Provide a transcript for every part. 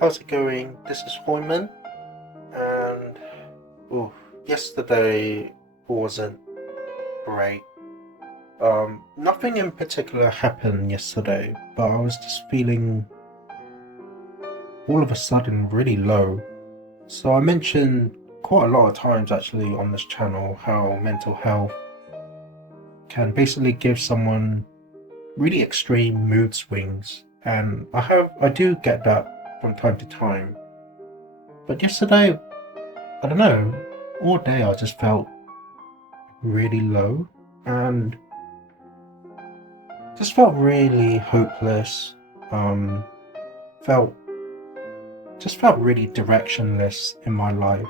How's it going? This is Hoiman, and ooh, yesterday wasn't great. Nothing in particular happened yesterday, but I was just feeling all of a sudden really low. So I mentioned quite a lot of times actually on this channel how mental health can basically give someone really extreme mood swings, and I do get that from time to time. But yesterday, I don't know, all day I just felt really low and just felt really hopeless. Um, felt felt really directionless in my life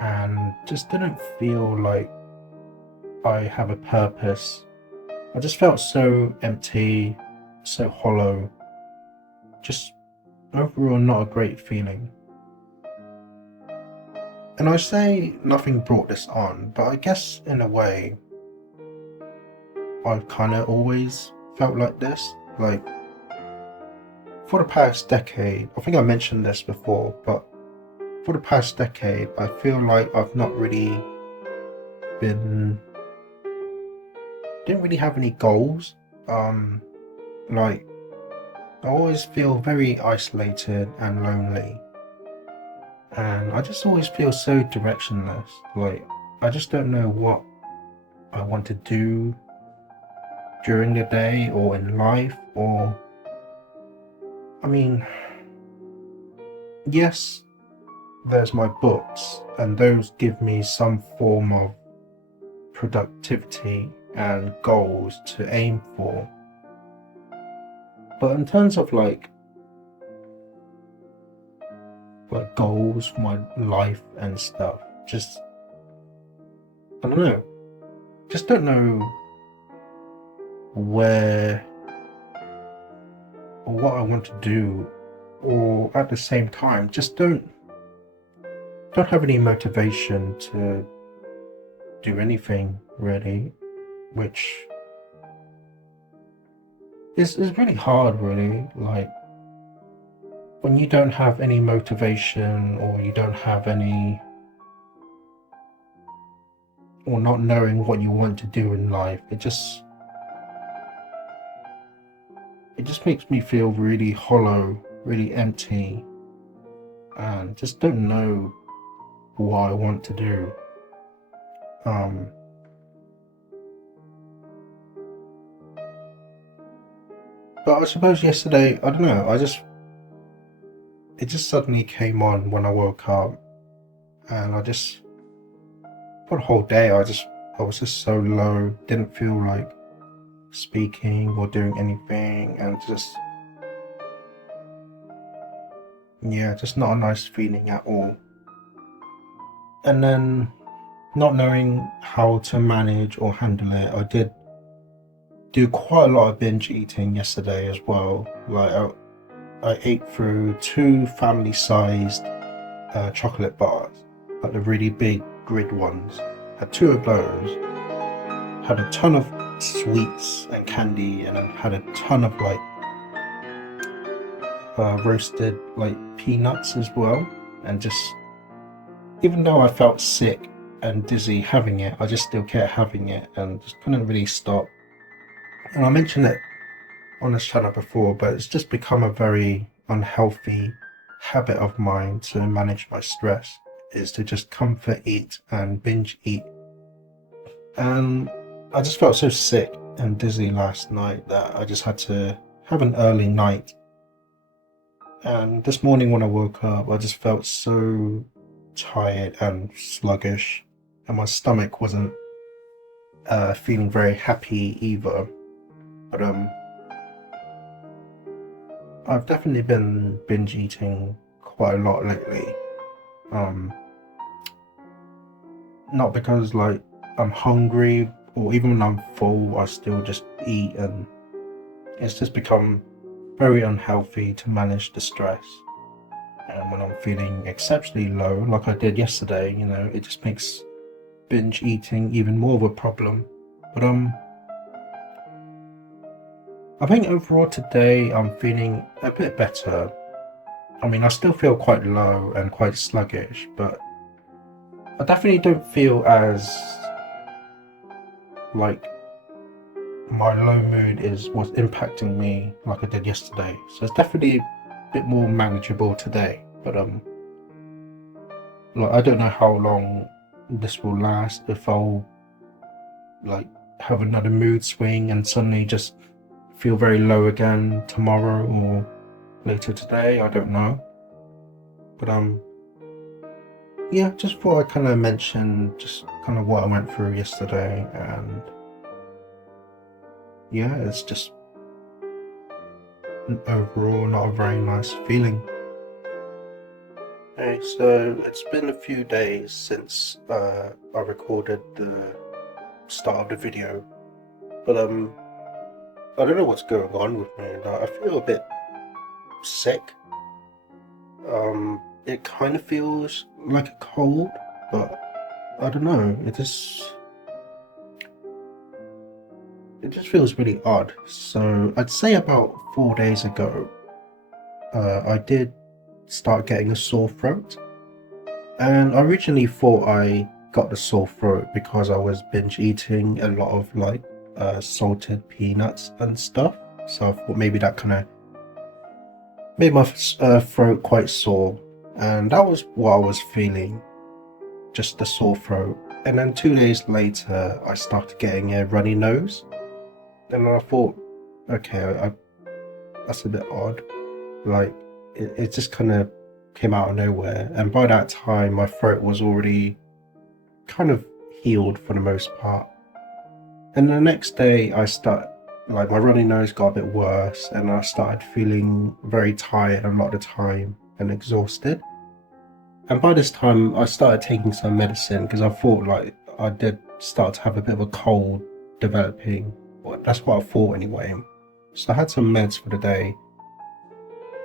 and just didn't feel like I have a purpose. I just felt so empty, so hollow. Just overall not a great feeling. And I say nothing brought this on, but I guess in a way I've kind of always felt like this. Like for the past decade, I think I mentioned this before, but for the past decade, I feel like I've not really been, didn't really have any goals. Um, like I always feel very isolated and lonely, and I just always feel so directionless. Like I just don't know what I want to do during the day or in life, or I mean, yes, there's my books, and those give me some form of productivity and goals to aim for. But in terms of like goals for my life and stuff, just I don't know. Just don't know where or what I want to do, or at the same time just don't have any motivation to do anything really, which is really hard really. Like when you don't have any motivation, or you don't have any, or not knowing what you want to do in life, it just makes me feel really hollow, really empty, and just don't know what I want to do. Um, but I suppose yesterday, I don't know, it just suddenly came on when I woke up, and for the whole day, I was just so low, didn't feel like speaking or doing anything, and just, yeah, just not a nice feeling at all. And then not knowing how to manage or handle it, I did do quite a lot of binge eating yesterday as well. Like I ate through two family-sized chocolate bars, like the really big grid ones. Had two of those. Had a ton of sweets and candy, and then had a ton of like roasted like peanuts as well. And just, even though I felt sick and dizzy having it, I just still kept having it and just couldn't really stop. And I mentioned it on this channel before, but it's just become a very unhealthy habit of mine to manage my stress, is to just comfort eat and binge eat. And I just felt so sick and dizzy last night that I just had to have an early night. And this morning when I woke up, I just felt so tired and sluggish, and my stomach wasn't feeling very happy either. But I've definitely been binge eating quite a lot lately. Um, Not because like I'm hungry, or even when I'm full, I still just eat, and it's just become very unhealthy to manage the stress. And when I'm feeling exceptionally low, like I did yesterday, it just makes binge eating even more of a problem. But I think overall today I'm feeling a bit better. I mean, I still feel quite low and quite sluggish, but I definitely don't feel as like my low mood is what's impacting me like I did yesterday. So it's definitely a bit more manageable today. But like I don't know how long this will last. If I'll like have another mood swing and suddenly just feel very low again tomorrow or later today. I don't know. But yeah, just thought I kind of mention just kind of what I went through yesterday, and yeah, it's just overall not a very nice feeling. Okay, so it's been a few days since I recorded the start of the video, but I don't know what's going on with me. Like, I feel a bit sick. It kind of feels like a cold, but I don't know. It just feels really odd. So I'd say about 4 days ago, I did start getting a sore throat, and I originally thought I got the sore throat because I was binge eating a lot of like salted peanuts and stuff. So I thought maybe that kind of made my throat quite sore, and that was what I was feeling, just the sore throat. And then 2 days later, I started getting a runny nose, and I thought, okay, that's a bit odd. Like it just kind of came out of nowhere, and by that time, my throat was already kind of healed for the most part. And the next day, like my runny nose got a bit worse, and I started feeling very tired a lot of the time and exhausted. And by this time, I started taking some medicine because I thought like I did start to have a bit of a cold developing. Well, that's what I thought anyway. So I had some meds for the day,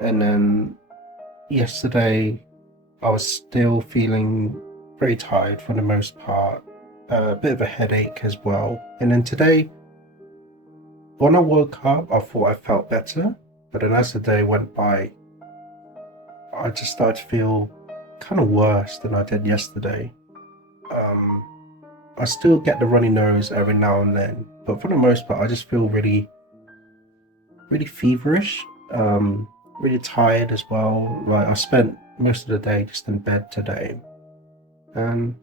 and then yesterday I was still feeling very tired for the most part, a bit of a headache as well. And then today, when I woke up, I thought I felt better, but then as the day went by, I just started to feel kind of worse than I did yesterday. I still get the runny nose every now and then, but for the most part, I just feel really, really feverish, really tired as well. Like I spent most of the day just in bed today, and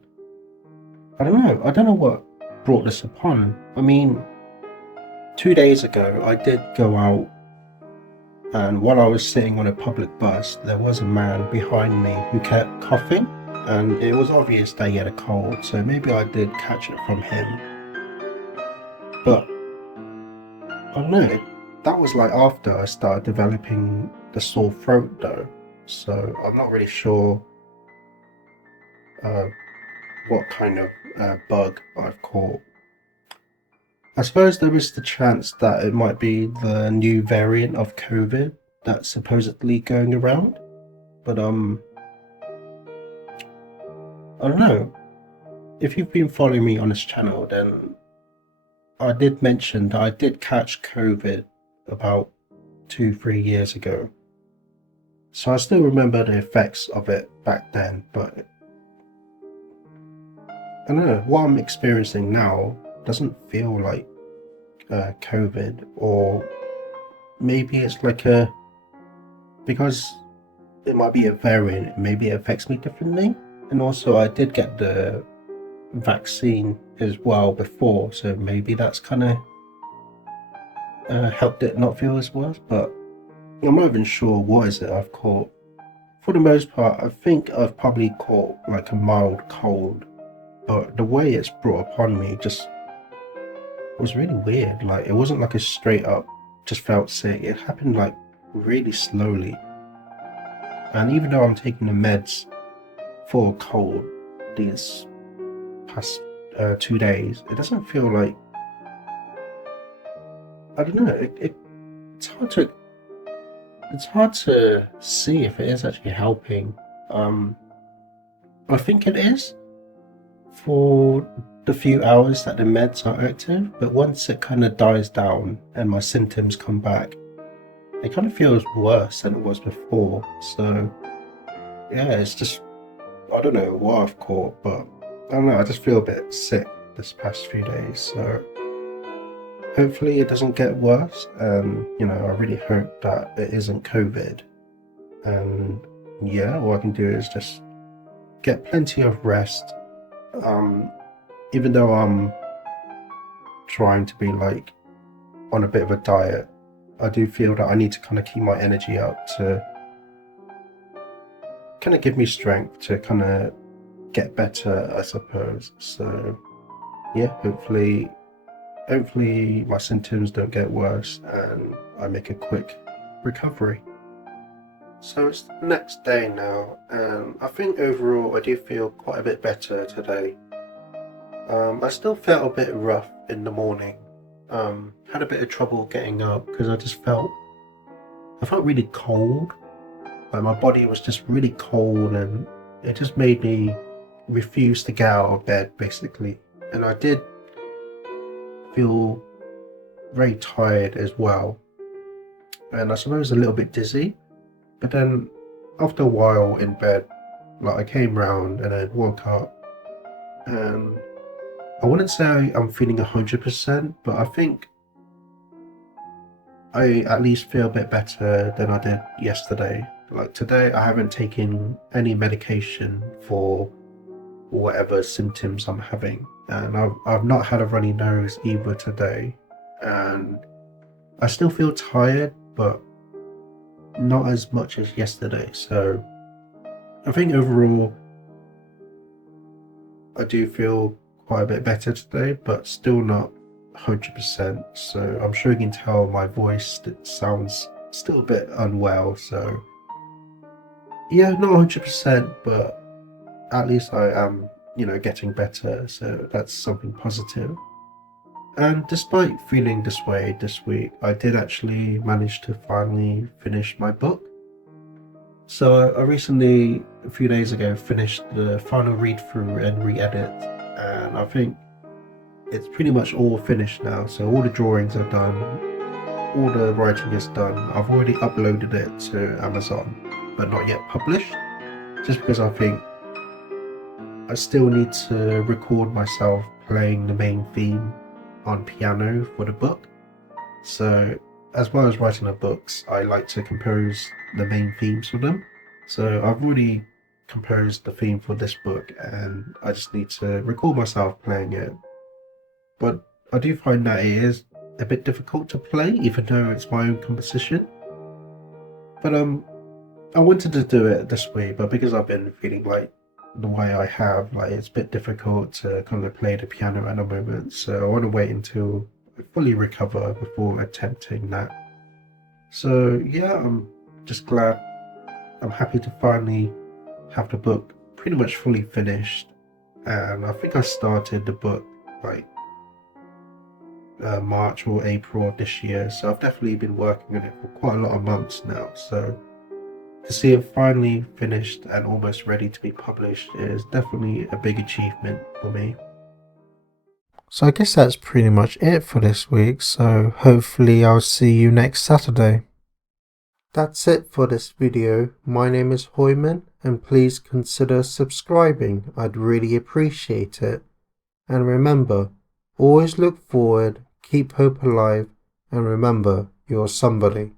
I don't know what brought this upon. I mean, 2 days ago, I did go out, and while I was sitting on a public bus, there was a man behind me who kept coughing, and it was obvious that he had a cold, so maybe I did catch it from him. But I don't know, that was like after I started developing the sore throat though, so I'm not really sure uh, what kind of bug I've caught. I suppose there is the chance that it might be the new variant of COVID that's supposedly going around, but I don't know. If you've been following me on this channel, then I did mention that I did catch COVID about 2-3 years ago. So I still remember the effects of it back then, but I don't know, what I'm experiencing now doesn't feel like COVID, or maybe it's like because it might be a variant, maybe it affects me differently. And also I did get the vaccine as well before, so maybe that's kind of helped it not feel as worse, but I'm not even sure what is it I've caught. For the most part, I think I've probably caught like a mild cold, but the way it's brought upon me just was really weird. Like it wasn't like a straight up just felt sick. It happened like really slowly. And even though I'm taking the meds for a cold these past 2 days, it doesn't feel like, I don't know, it's hard to see if it is actually helping. I think it is for the few hours that the meds are active, but once it kind of dies down and my symptoms come back, it kind of feels worse than it was before. So yeah, it's just, I don't know what I've caught, but I don't know. I just feel a bit sick this past few days. So hopefully it doesn't get worse. I really hope that it isn't COVID. And yeah, all I can do is just get plenty of rest. Um, Even though I'm trying to be like on a bit of a diet, I do feel that I need to kind of keep my energy up to kind of give me strength to kind of get better, I suppose. So yeah, hopefully my symptoms don't get worse and I make a quick recovery. So it's the next day now, and I think overall I do feel quite a bit better today. I still felt a bit rough in the morning. Had a bit of trouble getting up because I felt really cold. Like my body was just really cold, and it just made me refuse to get out of bed basically. And I did feel very tired as well, and I suppose a little bit dizzy. But then after a while in bed, like I came round and I woke up, and I wouldn't say I'm feeling 100%, but I think I at least feel a bit better than I did yesterday. Like today, I haven't taken any medication for whatever symptoms I'm having, and I've not had a runny nose either today, and I still feel tired, but not as much as yesterday. So I think overall, I do feel quite a bit better today, but still not 100%. So I'm sure you can tell my voice sounds still a bit unwell. So yeah, not 100%, but at least I am, getting better. So that's something positive. And despite feeling this way this week, I did actually manage to finally finish my book. So I recently, a few days ago, finished the final read through and re-edit, and I think it's pretty much all finished now. So all the drawings are done, all the writing is done. I've already uploaded it to Amazon, but not yet published, just because I think I still need to record myself playing the main theme on piano for the book. So as well as writing the books, I like to compose the main themes for them. So I've already composed the theme for this book, and I just need to record myself playing it. But I do find that it is a bit difficult to play, even though it's my own composition. But I wanted to do it this way, but because I've been feeling like the way I have, like it's a bit difficult to kind of play the piano at the moment. So I want to wait until I fully recover before attempting that. So yeah, I'm just glad. I'm happy to finally have the book pretty much fully finished. And I think I started the book like March or April of this year. So I've definitely been working on it for quite a lot of months now. So to see it finally finished and almost ready to be published is definitely a big achievement for me. So I guess that's pretty much it for this week. So hopefully I'll see you next Saturday. That's it for this video. My name is Hoiman, and please consider subscribing. I'd really appreciate it. And remember, always look forward, keep hope alive, and remember, you're somebody.